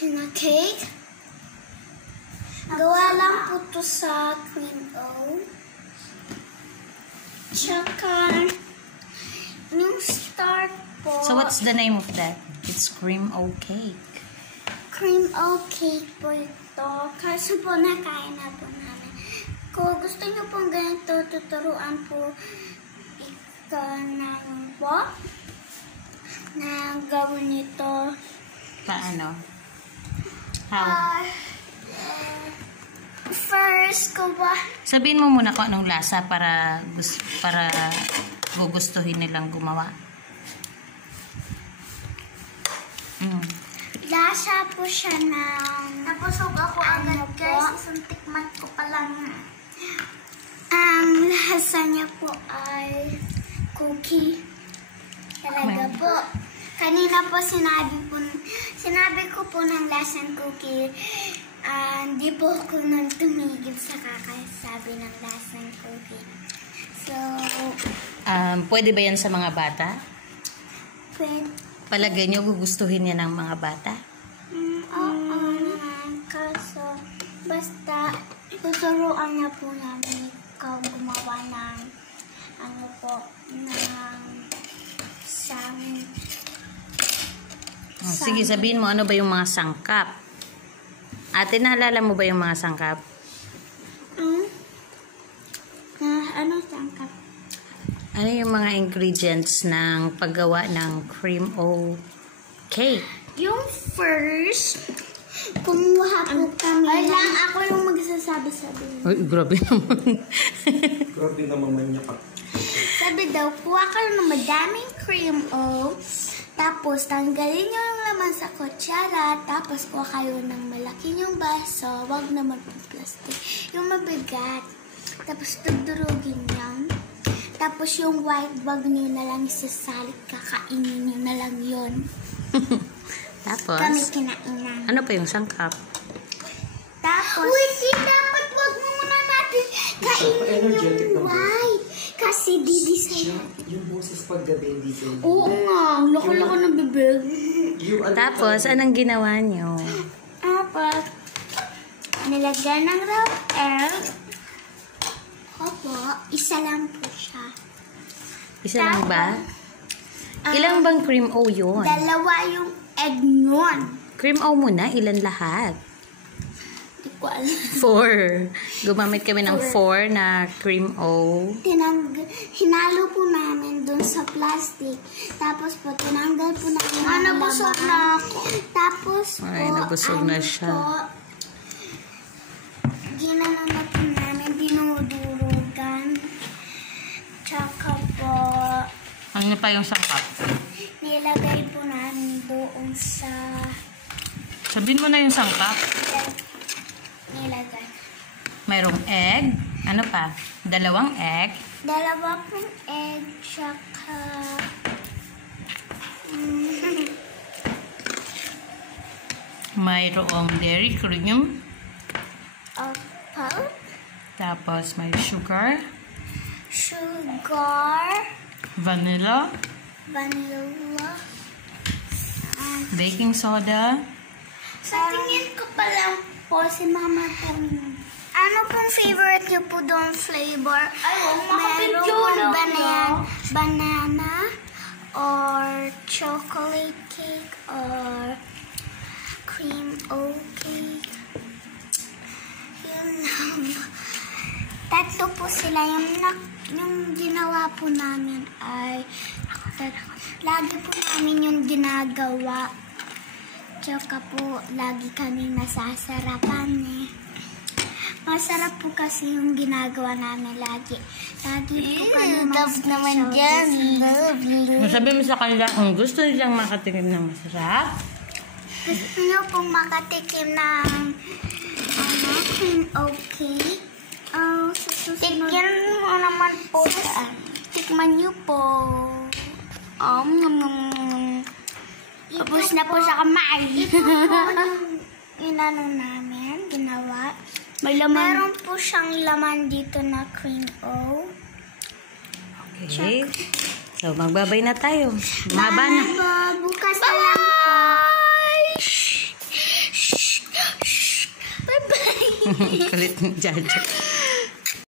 na cake. Gawa lang po ito sa cream o. Tsaka, yung start po. So what's the name of that? It's cream o cake. Cream o cake po ito. Kaso po nakain na po namin. Kung gusto nyo pong ganito, tuturuan po ito ng po na gawin nito. Paano? How? First, ko ba? Sabihin mo muna kung anong lasa para gugustuhin nilang gumawa. Lasa po siya ng... Napusog ako agad guys. Isang tikman ko pa lang. Ang lasa niya po ay cookie. Talaga po. Kanina po sinabi ko po ng lasang cookie. Hindi po ako nang tumigil sa kakasabi ng lasang cookie. So, pwede ba yan sa mga bata? pwede. Palagay nyo gugustuhin yan ng mga bata? Oo naman. Kaso, basta tuturuan niya po namin ikaw gumawa ng sa amin. Sige, sabihin mo ano ba yung mga sangkap? Ate, naalala mo ba yung mga sangkap? Ano sangkap? Ano yung mga ingredients ng paggawa ng cream o cake? Yung first, kumuha po kami. Ay lang, ako yung magsasabi-sabi. Ay, grabe naman. Grabe naman niya ka. Sabi daw, kuha kayo ng madaming cream o. Tapos, tanggalin nyo yung laman sa kutsara. Tapos, kuha kayo ng malaki yung baso. Wag naman po plastic. Yung mabigat. Tapos, tudurugin yan. Tapos, yung white, wag nyo na lang isasalit. Kakainin nyo na lang yun. Tapos, Kami kinainan. ano pa yung sangkap? Tapos, wait, dapat wag muna natin kainin yung white. Kasi didisay. Yung boses paggabi dito. Oo nga, ang laki-laki ng bibig. Tapos, anong ginawa nyo? Tapos, nilagyan ng raw egg. Opo, isa lang po siya. Isa lang ba? Ilang bang cream o yun? Dalawa yung egg nun. Cream o muna, ilan lahat? Di ko alam. 4. Gumamit kami ng 4 na cream o. Hinalo po namin dun sa plastic. Tapos po, tinanggal po namin ang nabusog laman. na ako. Tapos po, Ay, nabusog na siya. Ginano na po namin, dinudurugan. Tsaka po, Ano pa yung sangkap? nilagay po namin doon sa Sabihin mo na yung sangkap. nilagay. Mayroong egg. Ano pa? 2 egg. Dalawa pong egg, tsaka Mayroong dairy cream. apple, Tapos may sugar, sugar, vanilla, vanilla. baking soda. Sa tingin ko pa lang po si Mama po. Ano pong favorite niyo po doon flavor? Meron pong banana or chocolate cake or cream o cake. Yun lang. Tatlo po sila. Yung ginawa po namin ay lagi po namin yung ginagawa. Tsaka po, lagi kaming nasasarapan eh. Masarap po kasi yung ginagawa namin lagi. Lagi po kami naman dyan. Sabi mo sa kanila kung gusto nilang makatikim ng masarap. Gusto nyo pong makatikim ng cream o cake? Tikman mo naman po. Tikman nyo po. Tapos na po sa kamay. Ito po yung inano namin, ginawa. May laman. Meron po siyang laman dito na cream o. Okay. So, magbabay na tayo. Mahaba na. Bukas na lang po. Kulit ng Jaja.